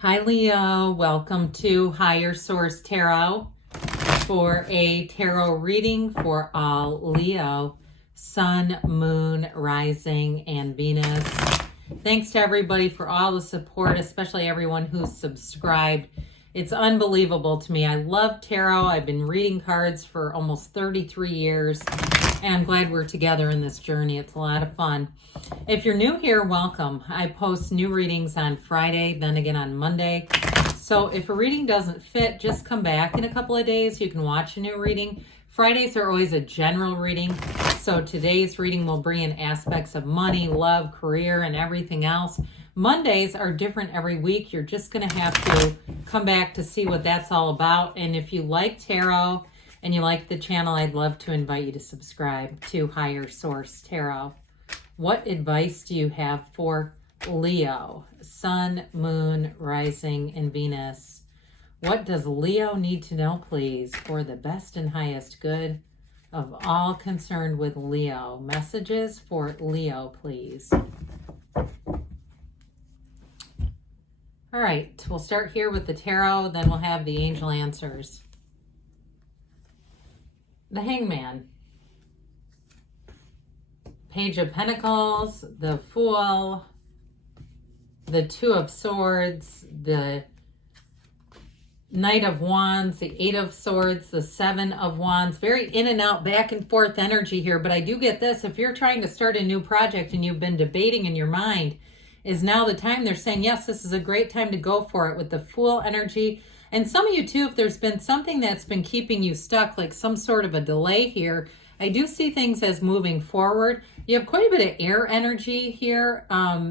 Hi Leo, welcome to Higher Source Tarot for a tarot reading for all Leo, Sun, Moon, Rising, and Venus. Thanks to everybody for all the support, especially everyone who's subscribed. It's unbelievable to me. I love tarot. I've been reading cards for almost 33 years, and I'm glad we're together in this journey. It's a lot of fun. If you're new here, welcome. I post new readings on Friday, then again on Monday. So if a reading doesn't fit, just come back in a couple of days. You can watch a new reading. Fridays are always a general reading. So today's reading will bring in aspects of money, love, career, and everything else. Mondays are different every week. You're just going to have to come back to see what that's all about. And if you like tarot and you like the channel, I'd love to invite you to subscribe to Higher Source Tarot. What advice do you have for Leo, Sun, Moon, Rising, and Venus? What does Leo need to know, please, for the best and highest good of all concerned with Leo? Messages for Leo, please. All right, we'll start here with the tarot, then we'll have the angel answers. The Hangman. Page of Pentacles, the Fool, the Two of Swords, the Knight of Wands, the Eight of Swords, the Seven of Wands. Very in and out, back and forth energy here, but I do get this. If you're trying to start a new project and you've been debating in your mind, is now the time. They're saying, yes, this is a great time to go for it with the Fool energy. And some of you too, if there's been something that's been keeping you stuck, like some sort of a delay here, I do see things as moving forward. You have quite a bit of air energy here.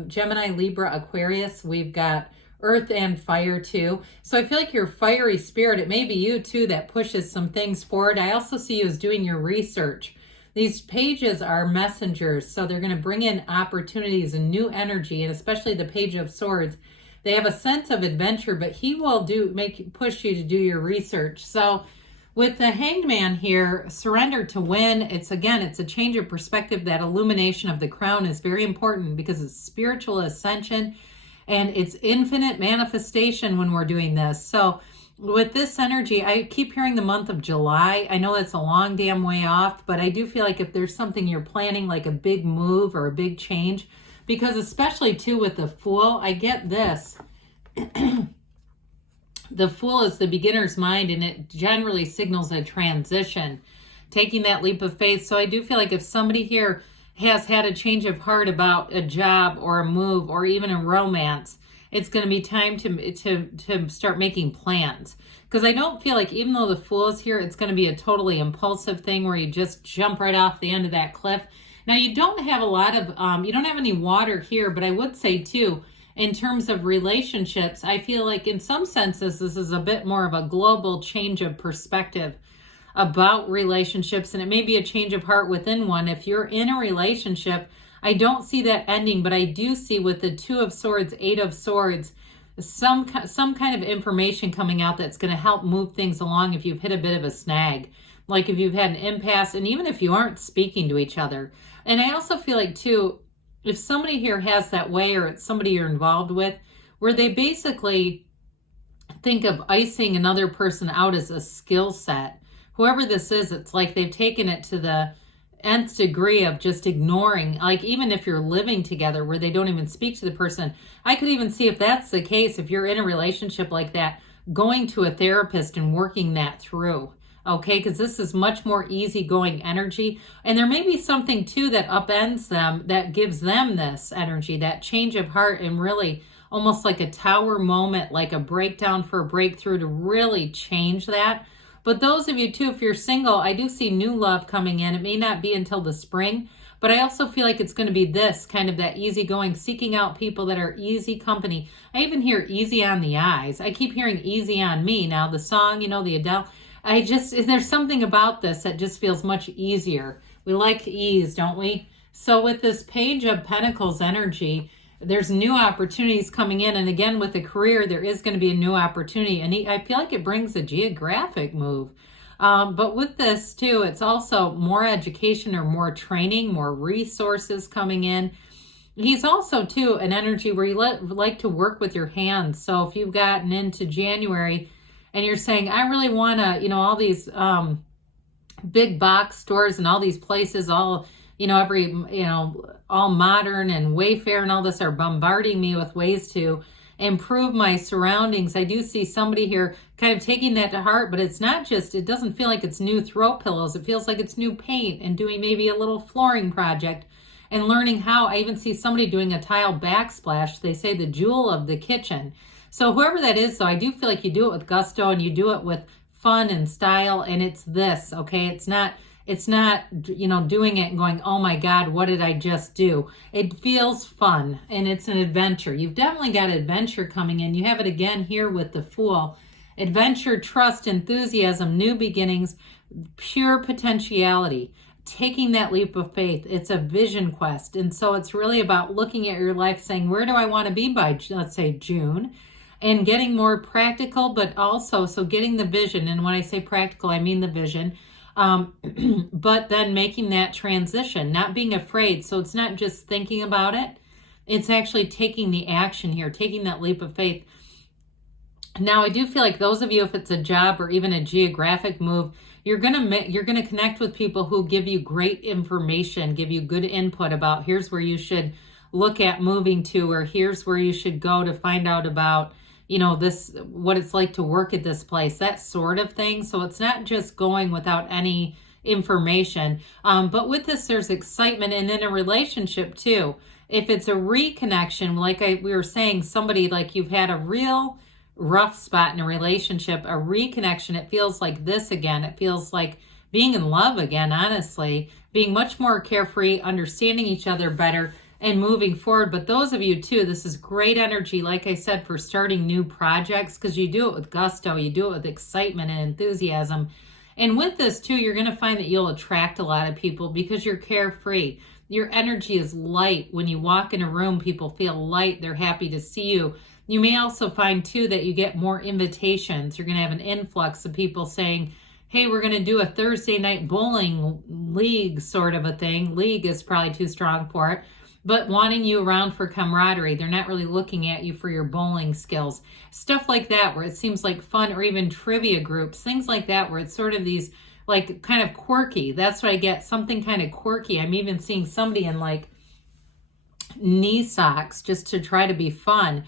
Gemini, Libra, Aquarius. We've got earth and fire too. So I feel like your fiery spirit, it may be you too that pushes some things forward. I also see you as doing your research. These pages are messengers, so they're going to bring in opportunities and new energy, and especially the Page of Swords. They have a sense of adventure, but he will push you to do your research. So with the Hanged Man here, surrender to win. It's a change of perspective. That illumination of the crown is very important because it's spiritual ascension and it's infinite manifestation when we're doing this. So with this energy, I keep hearing the month of July. I know that's a long damn way off, but I do feel like if there's something you're planning, like a big move or a big change, because especially too with the Fool, I get this. The Fool is the beginner's mind, and it generally signals a transition, taking that leap of faith. So I do feel like if somebody here has had a change of heart about a job or a move or even a romance, it's going to be time to start making plans. Because I don't feel like, even though the Fool is here, it's going to be a totally impulsive thing where you just jump right off the end of that cliff. Now, you don't have a lot of, you don't have any water here, but I would say too, in terms of relationships, I feel like in some senses, this is a bit more of a global change of perspective about relationships. And it may be a change of heart within one. If you're in a relationship, I don't see that ending, but I do see with the Two of Swords, Eight of Swords, some kind of information coming out that's going to help move things along if you've hit a bit of a snag, like if you've had an impasse, and even if you aren't speaking to each other. And I also feel like too, if somebody here has that way, or it's somebody you're involved with, where they basically think of icing another person out as a skill set, whoever this is, it's like they've taken it to the nth degree of just ignoring, like even if you're living together where they don't even speak to the person. I could even see if that's the case, if you're in a relationship like that, going to a therapist and working that through. Okay, because this is much more easygoing energy. And there may be something too that upends them, that gives them this energy, that change of heart, and really almost like a tower moment, like a breakdown for a breakthrough to really change that. But those of you too, if you're single, I do see new love coming in. It may not be until the spring, but I also feel like it's going to be this kind of that easygoing, seeking out people that are easy company. I even hear easy on the eyes. I keep hearing easy on me. Now the song, the Adele, there's something about this that just feels much easier. We like ease, don't we? So with this Page of Pentacles energy, there's new opportunities coming in. And again, with the career, there is going to be a new opportunity. And I feel like it brings a geographic move. But with this too, it's also more education or more training, more resources coming in. He's also, too, an energy where you like to work with your hands. So if you've gotten into January and you're saying, I really want to, all these big box stores and all these places, all, all modern and Wayfair and all this are bombarding me with ways to improve my surroundings. I do see somebody here kind of taking that to heart, but it's not just, it doesn't feel like it's new throw pillows. It feels like it's new paint and doing maybe a little flooring project and learning how. I even see somebody doing a tile backsplash. They say the jewel of the kitchen. So whoever that is, though, I do feel like you do it with gusto and you do it with fun and style, and it's this, okay? It's not doing it and going, oh my God, what did I just do? It feels fun and it's an adventure. You've definitely got adventure coming in. You have it again here with the Fool. Adventure, trust, enthusiasm, new beginnings, pure potentiality, taking that leap of faith. It's a vision quest. And so it's really about looking at your life saying, where do I want to be by, let's say, June? And getting more practical, but also, so getting the vision. And when I say practical, I mean the vision. But then making that transition, not being afraid. So it's not just thinking about it. It's actually taking the action here, taking that leap of faith. Now, I do feel like those of you, if it's a job or even a geographic move, you're gonna connect with people who give you great information, give you good input about here's where you should look at moving to, or here's where you should go to find out about, this, what it's like to work at this place, that sort of thing. So it's not just going without any information. But with this, there's excitement, and in a relationship too. If it's a reconnection, like we were saying, somebody like you've had a real rough spot in a relationship, a reconnection, it feels like this again. It feels like being in love again, honestly, being much more carefree, understanding each other better, and moving forward. But those of you too, this is great energy, like I said, for starting new projects, because you do it with gusto, you do it with excitement and enthusiasm. And with this too, you're going to find that you'll attract a lot of people because you're carefree. Your energy is light. When you walk in a room, people feel light. They're happy to see you. You may also find too that you get more invitations. You're going to have an influx of people saying, hey, we're going to do a Thursday night bowling league sort of a thing. League is probably too strong for it, but wanting you around for camaraderie. They're not really looking at you for your bowling skills. Stuff like that where it seems like fun, or even trivia groups, things like that where it's sort of these like kind of quirky. That's what I get, something kind of quirky. I'm even seeing somebody in like knee socks just to try to be fun.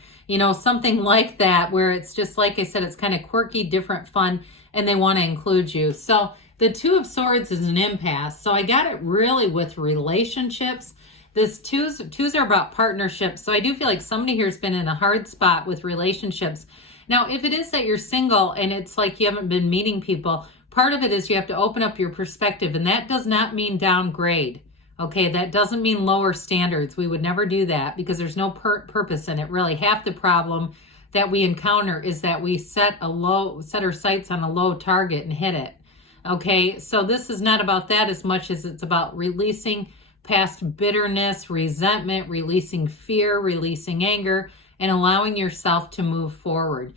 Something like that where it's just, like I said, it's kind of quirky, different, fun, and they want to include you. So the Two of Swords is an impasse. So I got it really with relationships. This twos are about partnerships. So I do feel like somebody here has been in a hard spot with relationships. Now, if it is that you're single and it's like you haven't been meeting people, part of it is you have to open up your perspective, and that does not mean downgrade. Okay, that doesn't mean lower standards. We would never do that because there's no purpose in it. Really, half the problem that we encounter is that we set our sights on a low target and hit it. Okay, so this is not about that as much as it's about releasing past bitterness, resentment, releasing fear, releasing anger, and allowing yourself to move forward.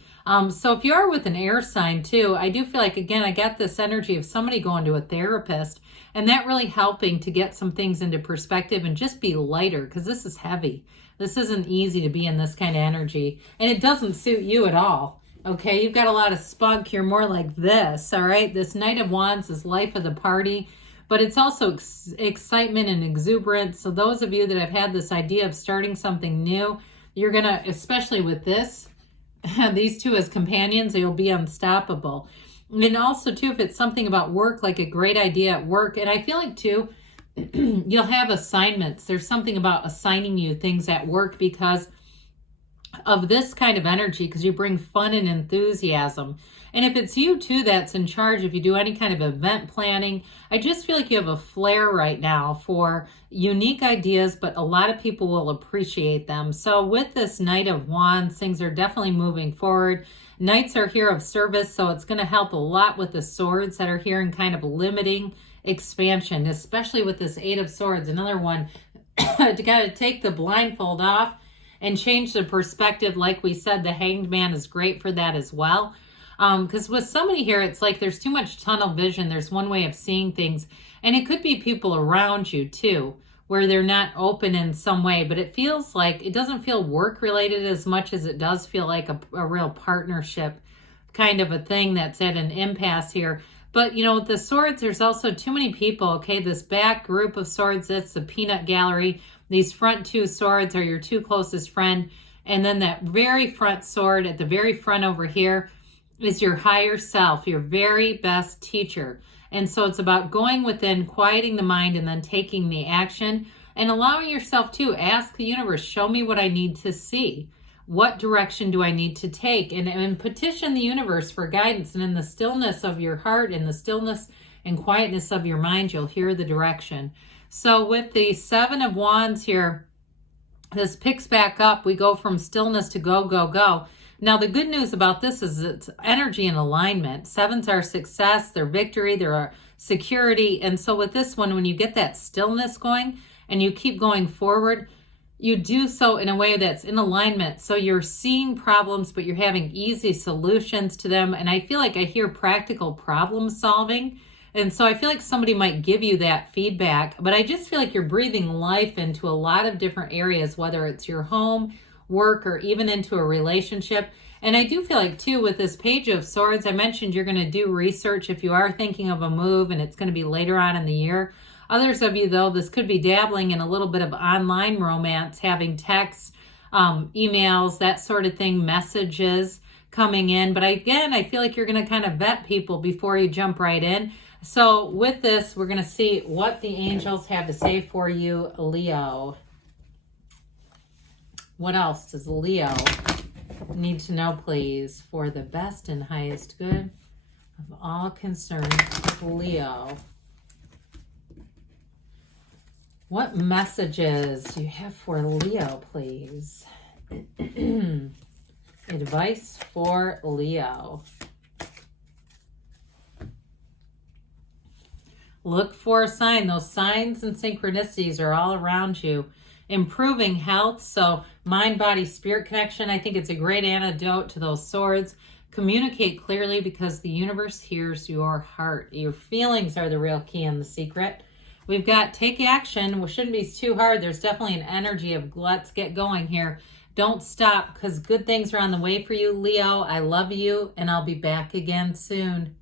So if you are with an air sign too, I do feel like, again, I got this energy of somebody going to a therapist and that really helping to get some things into perspective and just be lighter, because this is heavy. This isn't easy to be in this kind of energy, and it doesn't suit you at all. Okay, you've got a lot of spunk. You're more like this, all right? This Knight of Wands is life of the party, but it's also excitement and exuberance. So those of you that have had this idea of starting something new, you're going to, especially with this, these two as companions, you'll be unstoppable. And also too, if it's something about work, like a great idea at work, and I feel like too, you'll have assignments. There's something about assigning you things at work because of this kind of energy, because you bring fun and enthusiasm. And if it's you too that's in charge, if you do any kind of event planning, I just feel like you have a flair right now for unique ideas, but a lot of people will appreciate them. So with this Knight of Wands, things are definitely moving forward. Knights are here of service, so it's going to help a lot with the swords that are here and kind of limiting expansion, especially with this Eight of Swords. Another one, you got to take the blindfold off and change the perspective. Like we said, the Hanged Man is great for that as well. Because with somebody here, it's like there's too much tunnel vision. There's one way of seeing things, and it could be people around you too, where they're not open in some way, but it feels like it doesn't feel work related as much as it does feel like a real partnership kind of a thing that's at an impasse here. But, you know, with the swords, there's also too many people. Okay, this back group of swords, that's the peanut gallery. These front two swords are your two closest friend. And then that very front sword at the very front over here is your higher self, your very best teacher. And so it's about going within, quieting the mind, and then taking the action and allowing yourself to ask the universe, show me what I need to see. What direction do I need to take? And petition the universe for guidance. And in the stillness of your heart, in the stillness and quietness of your mind, you'll hear the direction. So with the Seven of Wands here, this picks back up. We go from stillness to go, go, go. Now, the good news about this is it's energy and alignment. Sevens are success, they're victory, they're security. And so with this one, when you get that stillness going and you keep going forward, you do so in a way that's in alignment. So you're seeing problems, but you're having easy solutions to them. And I feel like I hear practical problem solving. And so I feel like somebody might give you that feedback, but I just feel like you're breathing life into a lot of different areas, whether it's your home, work, or even into a relationship. And I do feel like too, with this Page of Swords, I mentioned you're going to do research if you are thinking of a move, and it's going to be later on in the year. Others of you, though, this could be dabbling in a little bit of online romance, having texts, emails, that sort of thing, messages coming in. But again, I feel like you're going to kind of vet people before you jump right in. So with this, we're going to see what the angels have to say for you, Leo. What else does Leo need to know, please, for the best and highest good of all concerned with Leo? What messages do you have for Leo, please? Advice for Leo. Look for a sign. Those signs and synchronicities are all around you. Improving health, so mind, body, spirit connection. I think it's a great antidote to those swords. Communicate clearly because the universe hears your heart. Your feelings are the real key and the secret. We've got take action, which shouldn't be too hard. There's definitely an energy of let's get going here. Don't stop because good things are on the way for you, Leo. I love you, and I'll be back again soon.